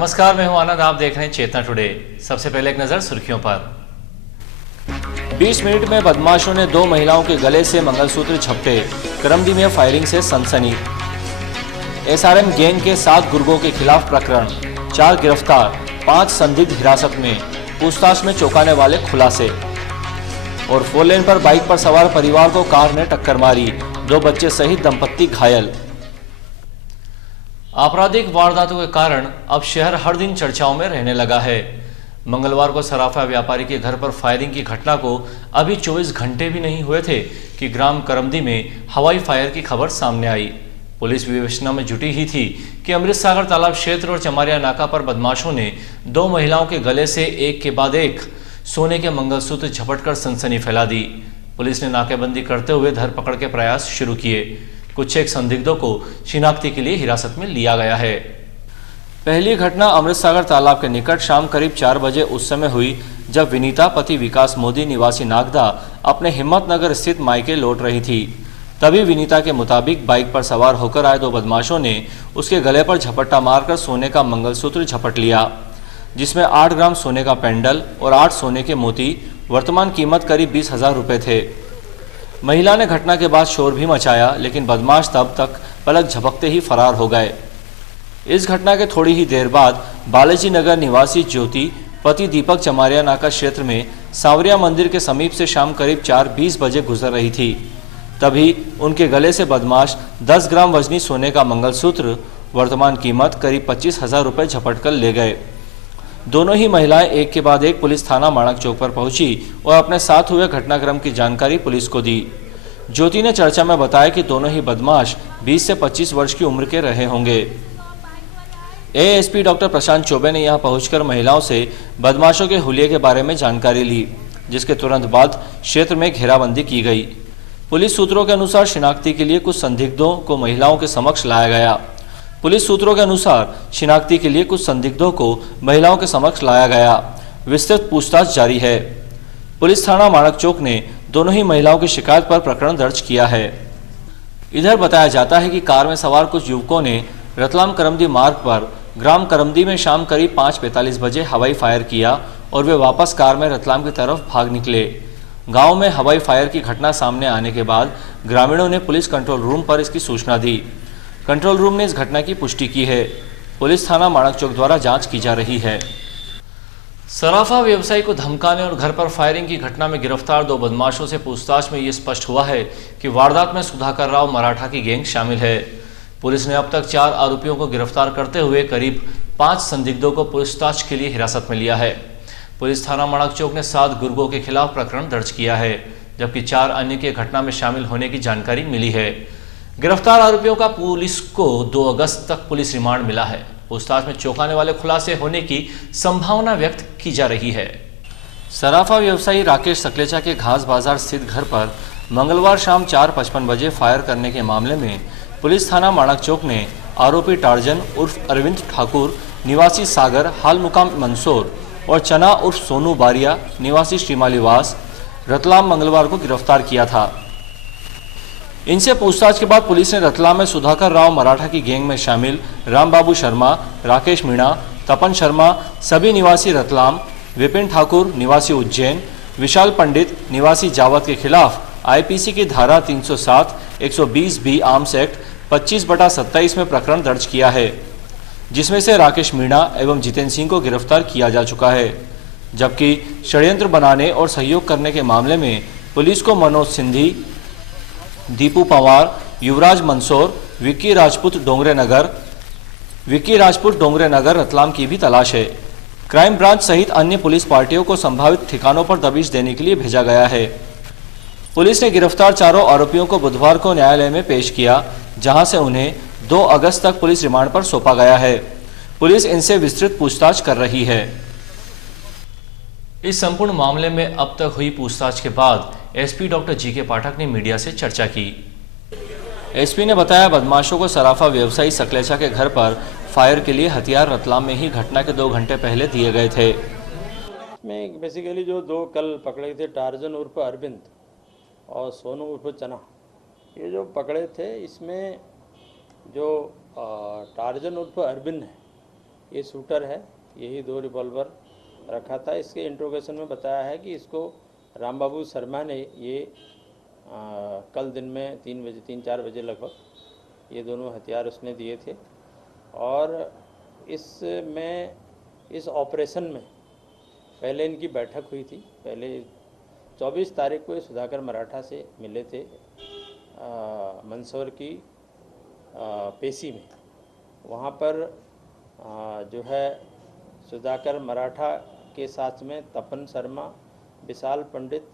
नमस्कार, मैं हूं आनंद। आप देख रहे हैं चेतना टुडे। सबसे पहले एक नजर सुर्खियों पर। 20 मिनट में बदमाशों ने 2 महिलाओं के गले से मंगलसूत्र झपटे। करमदी में फायरिंग से सनसनी। एसआरएम गैंग के 7 गुर्गों के खिलाफ प्रकरण, 4 गिरफ्तार, 5 संदिग्ध हिरासत में। पूछताछ में चौंकाने वाले खुलासे। और 4 लेन पर बाइक पर सवार परिवार को कार ने टक्कर मारी, 2 बच्चे सहित दंपत्ति घायल। आपराधिक वारदातों के कारण अब शहर हर दिन चर्चाओं में रहने लगा है। मंगलवार को सराफा व्यापारी के घर पर फायरिंग की घटना को अभी 24 घंटे भी नहीं हुए थे कि ग्राम करमदी में हवाई फायर की खबर सामने आई। पुलिस विवेचना में जुटी ही थी कि अमृत सागर तालाब क्षेत्र और चमारिया नाका पर बदमाशों ने 2 महिलाओं के गले से एक के बाद एक सोने के मंगलसूत्र झपटकर सनसनी फैला दी। पुलिस ने नाकेबंदी करते हुए धरपकड़ के प्रयास शुरू किए। कुछ एक संदिग्धों को शिनाख्ती के लिए हिरासत में लिया गया है। पहली घटना अमृत सागर तालाब के निकट शाम करीब 4 बजे उस समय हुई जब विनीता पति विकास मोदी निवासी नागदा अपने हिम्मतनगर स्थित मायके लौट रही थी। तभी विनीता के मुताबिक बाइक पर सवार होकर आए 2 बदमाशों ने उसके गले पर झपट्टा मारकर सोने का मंगलसूत्र झपट लिया, जिसमें 8 ग्राम सोने का पेंडल और 8 सोने के मोती, वर्तमान कीमत करीब 20,000 रुपये थे। महिला ने घटना के बाद शोर भी मचाया, लेकिन बदमाश तब तक पलक झपकते ही फरार हो गए। इस घटना के थोड़ी ही देर बाद बालाजी नगर निवासी ज्योति पति दीपक चमारिया नाका क्षेत्र में सांवरिया मंदिर के समीप से शाम करीब 4:20 बजे गुजर रही थी। तभी उनके गले से बदमाश 10 ग्राम वजनी सोने का मंगलसूत्र, वर्तमान कीमत करीब 25,000 रुपये झपट कर ले गए। दोनों ही महिलाएं एक के बाद एक पुलिस थाना माणक चौक पर पहुंची और अपने साथ हुए घटनाक्रम की जानकारी पुलिस को दी। ज्योति ने चर्चा में बताया कि दोनों ही बदमाश 20 से 25 वर्ष की उम्र के रहे होंगे। एएसपी डॉक्टर प्रशांत चौबे ने यहां पहुंचकर महिलाओं से बदमाशों के हुलिये के बारे में जानकारी ली, जिसके तुरंत बाद क्षेत्र में घेराबंदी की गई। पुलिस सूत्रों के अनुसार शिनाख्ती के लिए कुछ संदिग्धों को महिलाओं के समक्ष लाया गया। विस्तृत पूछताछ जारी है। पुलिस थाना माणक चौक ने दोनों ही महिलाओं की शिकायत पर प्रकरण दर्ज किया है। इधर बताया जाता है कि कार में सवार कुछ युवकों ने रतलाम करमदी मार्ग पर ग्राम करमदी में शाम करीब 5:45 बजे हवाई फायर किया और वे वापस कार में रतलाम की तरफ भाग निकले। गांव में हवाई फायर की घटना सामने आने के बाद ग्रामीणों ने पुलिस कंट्रोल रूम पर इसकी सूचना दी। कंट्रोल रूम ने इस घटना की पुष्टि की है। पुलिस थाना माणक चौक द्वारा जांच की जा रही है। सराफा व्यवसायी को धमकाने और घर पर फायरिंग की घटना में गिरफ्तार 2 बदमाशों से पूछताछ में ये स्पष्ट हुआ है कि वारदात में सुधाकर राव मराठा की गैंग शामिल है। पुलिस ने अब तक 4 आरोपियों को गिरफ्तार करते हुए करीब 5 संदिग्धों को पूछताछ के लिए हिरासत में लिया है। पुलिस थाना माणक चौक ने 7 गुर्गों के खिलाफ प्रकरण दर्ज किया है, जबकि 4 अन्य के घटना में शामिल होने की जानकारी मिली है। गिरफ्तार आरोपियों का पुलिस को 2 अगस्त तक पुलिस रिमांड मिला है। पूछताछ में चौंकाने वाले खुलासे होने की संभावना व्यक्त की जा रही है। सराफा व्यवसायी राकेश सकलेचा के घास बाजार स्थित घर पर मंगलवार शाम 4:55 बजे फायर करने के मामले में पुलिस थाना माणक चौक ने आरोपी टार्जन उर्फ अरविंद ठाकुर निवासी सागर हाल मुकाम मंदसौर और चना उर्फ सोनू बारिया निवासी श्रीमालीवास रतलाम मंगलवार को गिरफ्तार किया था। इनसे पूछताछ के बाद पुलिस ने रतलाम में सुधाकर राव मराठा की गैंग में शामिल रामबाबू शर्मा, राकेश मीणा, तपन शर्मा सभी निवासी रतलाम, विपिन ठाकुर निवासी उज्जैन, विशाल पंडित निवासी जावत के खिलाफ आईपीसी की धारा 307, 120B आर्म्स एक्ट 25/27 में प्रकरण दर्ज किया है, जिसमें से राकेश मीणा एवं जितेंद्र सिंह को गिरफ्तार किया जा चुका है। जबकि षड्यंत्र बनाने और सहयोग करने के मामले में पुलिस को मनोज सिंधी, दीपू पवार, युवराज मंदसौर, विक्की राजपूत डोंगरे नगर रतलाम की भी तलाश है। क्राइम ब्रांच सहित अन्य पुलिस पार्टियों को संभावित ठिकानों पर दबिश देने के लिए भेजा गया है। पुलिस ने गिरफ्तार चारों आरोपियों को बुधवार को न्यायालय में पेश किया, जहां से उन्हें 2 अगस्त तक पुलिस रिमांड पर सौंपा गया है। पुलिस इनसे विस्तृत पूछताछ कर रही है। इस संपूर्ण मामले में अब तक हुई पूछताछ के बाद एसपी डॉक्टर जीके पाठक ने मीडिया से चर्चा की। एसपी ने बताया, बदमाशों को सराफा व्यवसायी सकलेचा के घर पर फायर के लिए हथियार रतलाम में ही घटना के 2 घंटे पहले दिए गए थे। इसमें बेसिकली जो 2 कल पकड़े थे, टार्जन उर्फ अरविंद और सोनू उर्फ चना, ये जो पकड़े थे, इसमें जो टार्जन उर्फ अरविंद है ये शूटर है, यही 2 रिवॉल्वर रखा था। इसके इंट्रोगेशन में बताया है कि इसको राम बाबू शर्मा ने ये कल दिन में 3-4 बजे लगभग ये दोनों हथियार उसने दिए थे। और इस ऑपरेशन में पहले इनकी बैठक हुई थी। पहले 24 तारीख को ये सुधाकर मराठा से मिले थे मंदसौर की पेशी में। वहाँ पर जो है सुधाकर मराठा के साथ में तपन शर्मा, विशाल पंडित,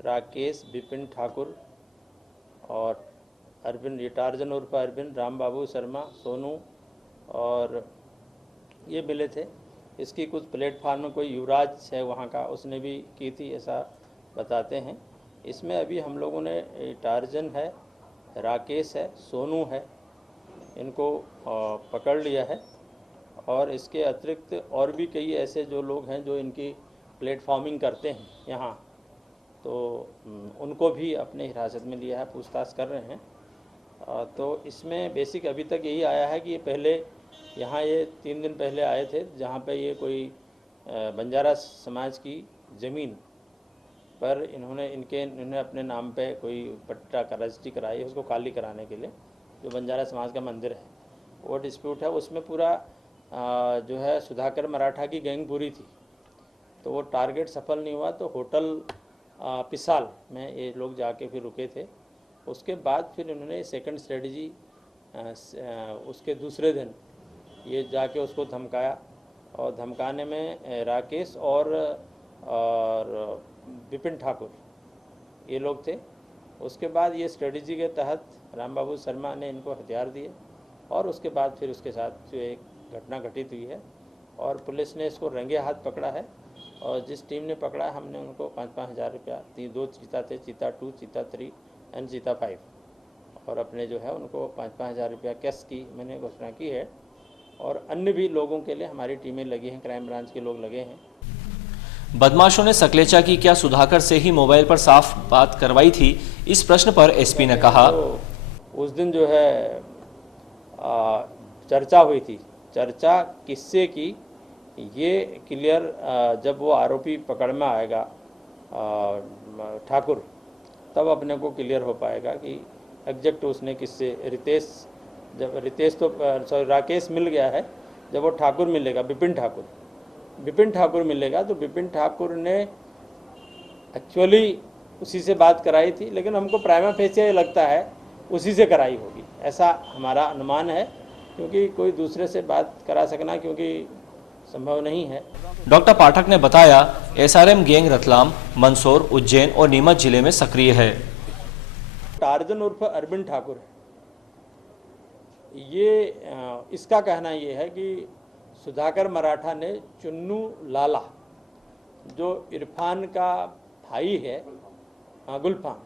राकेश विपिन ठाकुर और अरविंद, ये टार्जन उर्फ अरविंद, राम बाबू शर्मा, सोनू और ये मिले थे। इसकी कुछ प्लेटफार्म में कोई युवराज है वहाँ का, उसने भी की थी ऐसा बताते हैं। इसमें अभी हम लोगों ने टार्जन है, राकेश है, सोनू है, इनको पकड़ लिया है। और इसके अतिरिक्त और भी कई ऐसे जो लोग हैं जो इनकी प्लेटफॉर्मिंग करते हैं यहाँ, तो उनको भी अपने हिरासत में लिया है, पूछताछ कर रहे हैं। तो इसमें बेसिक अभी तक यही आया है कि ये पहले यहाँ ये 3 दिन पहले आए थे, जहाँ पे ये कोई बंजारा समाज की ज़मीन पर इन्होंने अपने नाम पे कोई पट्टा रजिस्ट्री कराई है, उसको खाली कराने के लिए, जो बंजारा समाज का मंदिर है, वो डिस्प्यूट है। उसमें पूरा जो है सुधाकर मराठा की गैंग पूरी थी, तो वो टारगेट सफल नहीं हुआ। तो होटल पिसाल में ये लोग जाके फिर रुके थे। उसके बाद फिर इन्होंने सेकंड स्ट्रेटजी उसके दूसरे दिन ये जाके उसको धमकाया, और धमकाने में राकेश और विपिन ठाकुर ये लोग थे। उसके बाद ये स्ट्रेटजी के तहत राम बाबू शर्मा ने इनको हथियार दिए, और उसके बाद फिर उसके साथ जो एक घटना घटित हुई है, और पुलिस ने इसको रंगे हाथ पकड़ा है। और जिस टीम ने पकड़ा है, हमने उनको 5-5 हज़ार रुपया, 2 चीता थे, चीता 2, चीता 3 एंड चीता 5, और अपने जो है उनको 5-5 हज़ार रुपया कैश की मैंने घोषणा की है। और अन्य भी लोगों के लिए हमारी टीमें लगी हैं, क्राइम ब्रांच के लोग लगे हैं। बदमाशों ने सकलेचा की क्या सुधाकर से ही मोबाइल पर साफ बात करवाई थी, इस प्रश्न पर एसपी ने कहा, तो उस दिन जो है चर्चा हुई थी। चर्चा किससे की ये क्लियर जब वो आरोपी पकड़ में आएगा ठाकुर, तब अपने को क्लियर हो पाएगा कि एग्जैक्ट उसने किससे, राकेश मिल गया है। जब वो ठाकुर मिलेगा, विपिन ठाकुर मिलेगा, तो विपिन ठाकुर ने एक्चुअली उसी से बात कराई थी, लेकिन हमको प्राइमा फेसिया लगता है उसी से कराई होगी, ऐसा हमारा अनुमान है, क्योंकि कोई दूसरे से बात करा सकना क्योंकि संभव नहीं है। डॉक्टर पाठक ने बताया, एसआरएम गैंग रतलाम, मंदसौर, उज्जैन और नीमच जिले में सक्रिय है। टार्जन उर्फ अरविंद ठाकुर है, ये इसका कहना ये है कि सुधाकर मराठा ने चुन्नू लाला, जो इरफान का भाई है, गुलफाम,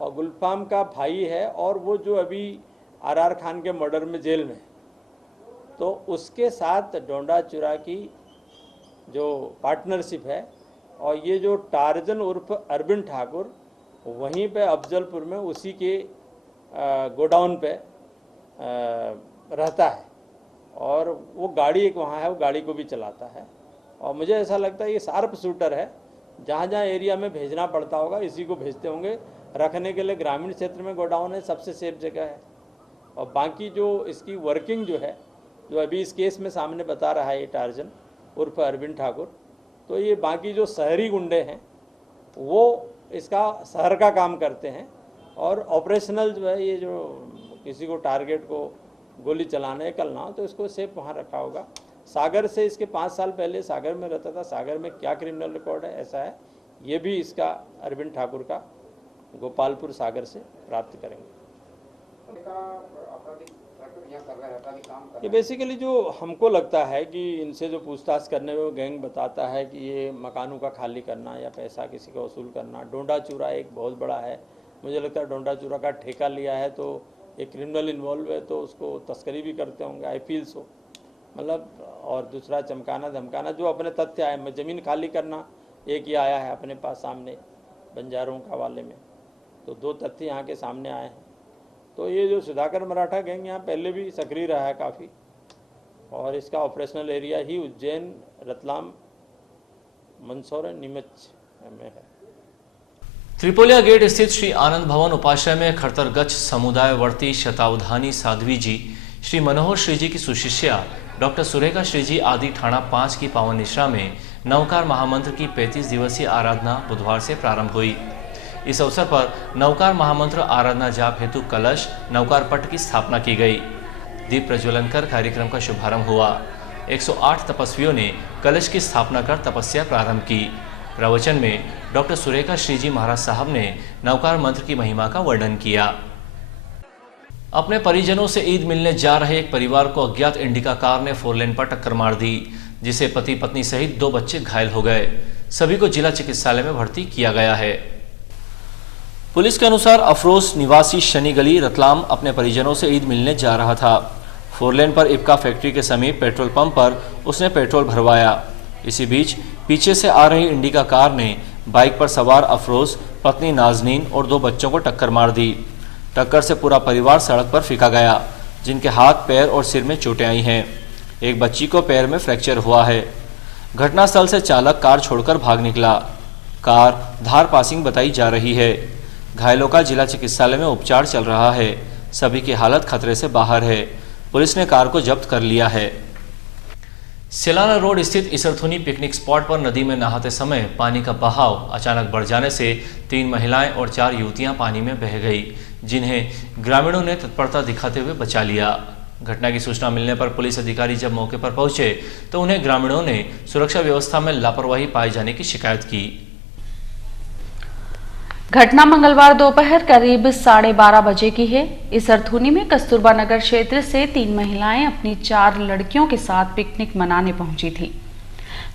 और गुलफाम का भाई है, और वो जो अभी आर खान के मर्डर में जेल में, तो उसके साथ डोंडा चुरा की जो पार्टनरशिप है। और ये जो टार्जन उर्फ अरविंद ठाकुर वहीं पे अफजलपुर में उसी के गोडाउन पे रहता है, और वो गाड़ी एक वहाँ है, वो गाड़ी को भी चलाता है। और मुझे ऐसा लगता है ये शार्प शूटर है, जहाँ जहाँ एरिया में भेजना पड़ता होगा इसी को भेजते होंगे रखने के लिए। ग्रामीण क्षेत्र में गोडाउन है, सबसे सेफ जगह है। और बाकी जो इसकी वर्किंग जो है, जो अभी इस केस में सामने बता रहा है ये टार्जन उर्फ अरविंद ठाकुर, तो ये बाकी जो शहरी गुंडे हैं वो इसका शहर का काम करते हैं, और ऑपरेशनल जो है ये जो किसी को टारगेट को गोली चलाना है करना हो, तो इसको सेफ वहाँ रखा होगा। सागर से इसके 5 साल पहले सागर में रहता था, सागर में क्या क्रिमिनल रिकॉर्ड है ऐसा है, ये भी इसका अरविंद ठाकुर का गोपालपुर सागर से प्राप्त करेंगे। ये बेसिकली जो हमको लगता है कि इनसे जो पूछताछ करने में वो गैंग बताता है कि ये मकानों का खाली करना या पैसा किसी का वसूल करना। डोंडा चूरा एक बहुत बड़ा है, मुझे लगता है डोंडा चूरा का ठेका लिया है तो एक क्रिमिनल इन्वॉल्व है, तो उसको तस्करी भी करते होंगे, आई फील सो, मतलब। और दूसरा चमकाना धमकाना जो अपने तथ्य आए, ज़मीन खाली करना एक ही आया है अपने पास सामने बंजारों का वाले में, तो 2 तथ्य यहाँ के सामने आए हैं। तो ये जो सुधाकर मराठा गैंग यहाँ पहले भी सक्रिय रहा है काफ़ी, और इसका ऑपरेशनल एरिया ही उज्जैन, रतलाम, मंदसौर, नीमच में है। त्रिपोलिया गेट स्थित श्री आनंद भवन उपाश्रय में खड़तरगच्छ समुदायवर्ती शतावधानी साध्वी जी, श्री मनोहर श्री जी की सुशिष्या डॉक्टर सुरेखा श्री जी आदि ठाणा 5 की पावन निश्रा में नवकार महामंत्र की 35 दिवसीय आराधना बुधवार से प्रारंभ हुई। इस अवसर पर नवकार महामंत्र आराधना जाप हेतु कलश नवकार पट की स्थापना की गई। दीप प्रज्वलन कर कार्यक्रम का शुभारंभ हुआ। 108 तपस्वियों ने कलश की स्थापना कर तपस्या प्रारंभ की। प्रवचन में डॉक्टर सुरेखा श्री जी महाराज साहब ने नवकार मंत्र की महिमा का वर्णन किया। अपने परिजनों से ईद मिलने जा रहे एक परिवार को अज्ञात इंडिका कार ने 4 लेन पर टक्कर मार दी, जिसे पति पत्नी सहित 2 बच्चे घायल हो गए। सभी को जिला चिकित्सालय में भर्ती किया गया है। पुलिस के अनुसार अफरोज निवासी शनि गली रतलाम अपने परिजनों से ईद मिलने जा रहा था। 4 लेन पर इब्का फैक्ट्री के समीप पेट्रोल पंप पर उसने पेट्रोल भरवाया। इसी बीच पीछे से आ रही इंडिका कार ने बाइक पर सवार अफरोज, पत्नी नाजनीन और 2 बच्चों को टक्कर मार दी। टक्कर से पूरा परिवार सड़क पर फेंका गया, जिनके हाथ, पैर और सिर में चोटें आई हैं। एक बच्ची को पैर में फ्रैक्चर हुआ है। घटनास्थल से चालक कार छोड़कर भाग निकला। कार धार पासिंग बताई जा रही है। घायलों का जिला चिकित्सालय में उपचार चल रहा है। सभी की हालत खतरे से बाहर है। पुलिस ने कार को जब्त कर लिया है। सिलाना रोड स्थित इसरथुनी पिकनिक स्पॉट पर नदी में नहाते समय पानी का बहाव अचानक बढ़ जाने से 3 महिलाएं और 4 युवतियां पानी में बह गई, जिन्हें ग्रामीणों ने तत्परता दिखाते हुए बचा लिया। घटना की सूचना मिलने पर पुलिस अधिकारी जब मौके पर पहुंचे तो उन्हें ग्रामीणों ने सुरक्षा व्यवस्था में लापरवाही पाए जाने की शिकायत की। घटना मंगलवार दोपहर करीब 12:30 बजे की है। इसरथुनी में कस्तूरबा नगर क्षेत्र से 3 महिलाएं अपनी 4 लड़कियों के साथ पिकनिक मनाने पहुंची थी।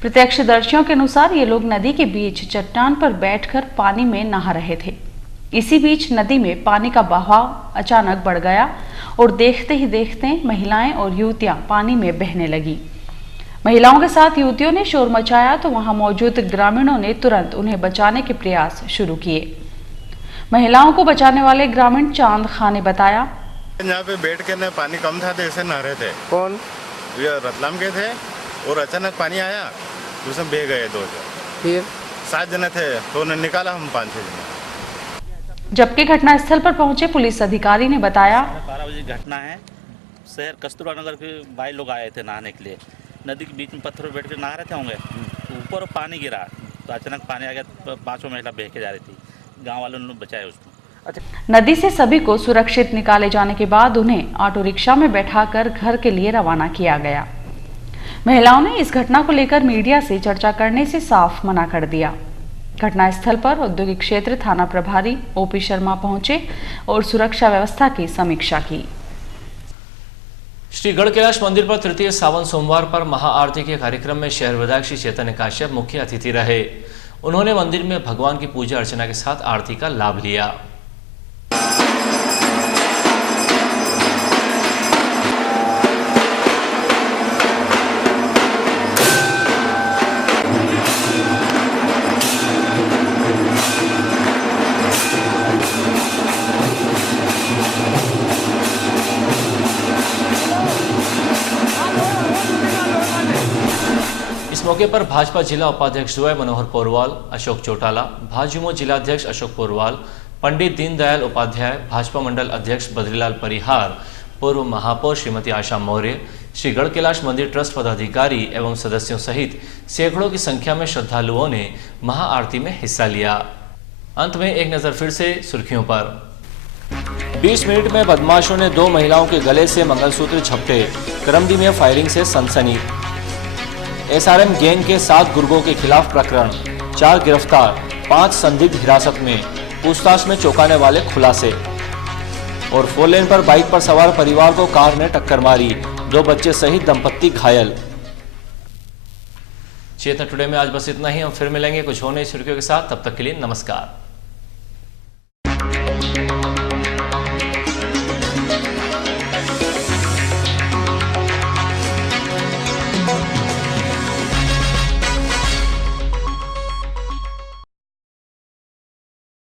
प्रत्यक्षदर्शियों के अनुसार ये लोग नदी के बीच चट्टान पर बैठकर पानी में नहा रहे थे। इसी बीच नदी में पानी का बहाव अचानक बढ़ गया और देखते ही देखते महिलाएं और युवतियां पानी में बहने लगी। महिलाओं के साथ युवतियों ने शोर मचाया तो वहां मौजूद ग्रामीणों ने तुरंत उन्हें बचाने के प्रयास शुरू किए। महिलाओं को बचाने वाले ग्रामीण चांद खान ने बताया, यहाँ पे बैठ के पानी कम था तो ऐसे नहा रहे थे। कौन? ये रतलाम के थे और अचानक पानी आया तो उसमें बह गए 2 जन। फिर 7 जने थे तो उन्हें निकाला हम 5-6 जने। जबकि घटनास्थल पर पहुंचे पुलिस अधिकारी ने बताया, 12 बजे घटना है। शहर कस्तूरबा नगर के भाई लोग आए थे नहाने के लिए। नदी के बीच में पत्थर पर बैठ कर नहा रहे थे होंगे, ऊपर पानी गिरा तो अचानक पानी आ गया तो 5 महिला बह के जा रही थी। गांव वालों ने बचाया उसको। नदी से सभी को सुरक्षित निकाले जाने के बाद उन्हें ऑटो रिक्शा में बैठाकर घर के लिए रवाना किया गया। महिलाओं ने इस घटना को लेकर मीडिया से चर्चा करने से साफ मना कर दिया। घटनास्थल पर औद्योगिक क्षेत्र थाना प्रभारी ओपी शर्मा पहुंचे और सुरक्षा व्यवस्था की समीक्षा की। श्री गढ़ कैलाश मंदिर पर तृतीय सावन सोमवार पर महाआरती के कार्यक्रम में शहर विधायक श्री चैतन्य काश्यप मुख्य अतिथि रहे। उन्होंने मंदिर में भगवान की पूजा अर्चना के साथ आरती का लाभ लिया। इस मौके पर भाजपा जिला उपाध्यक्ष द्वय मनोहर पोरवाल, अशोक चौटाला, भाजयुमो जिलाध्यक्ष अशोक पोरवाल, पंडित दीनदयाल उपाध्याय, भाजपा मंडल अध्यक्ष बद्रीलाल परिहार, पूर्व महापौर श्रीमती आशा मौर्य, श्री गढ़ कैलाश मंदिर ट्रस्ट पदाधिकारी एवं सदस्यों सहित सैकड़ों की संख्या में श्रद्धालुओं ने महाआरती में हिस्सा लिया। अंत में एक नजर फिर से सुर्खियों पर। 20 मिनट में बदमाशों ने 2 महिलाओं के गले से मंगलसूत्र झपटे। करमदी में फायरिंग से सनसनी। एसआरएम गैंग के 7 गुर्गों के खिलाफ प्रकरण, 4 गिरफ्तार, 5 संदिग्ध हिरासत में। पूछताछ में चौंकाने वाले खुलासे। और 4 लेन पर बाइक पर सवार परिवार को कार ने टक्कर मारी, 2 बच्चे सहित दंपत्ति घायल। चेतना टुडे में आज बस इतना ही। हम फिर मिलेंगे कुछ और नई सुर्खियों के साथ। तब तक के लिए नमस्कार।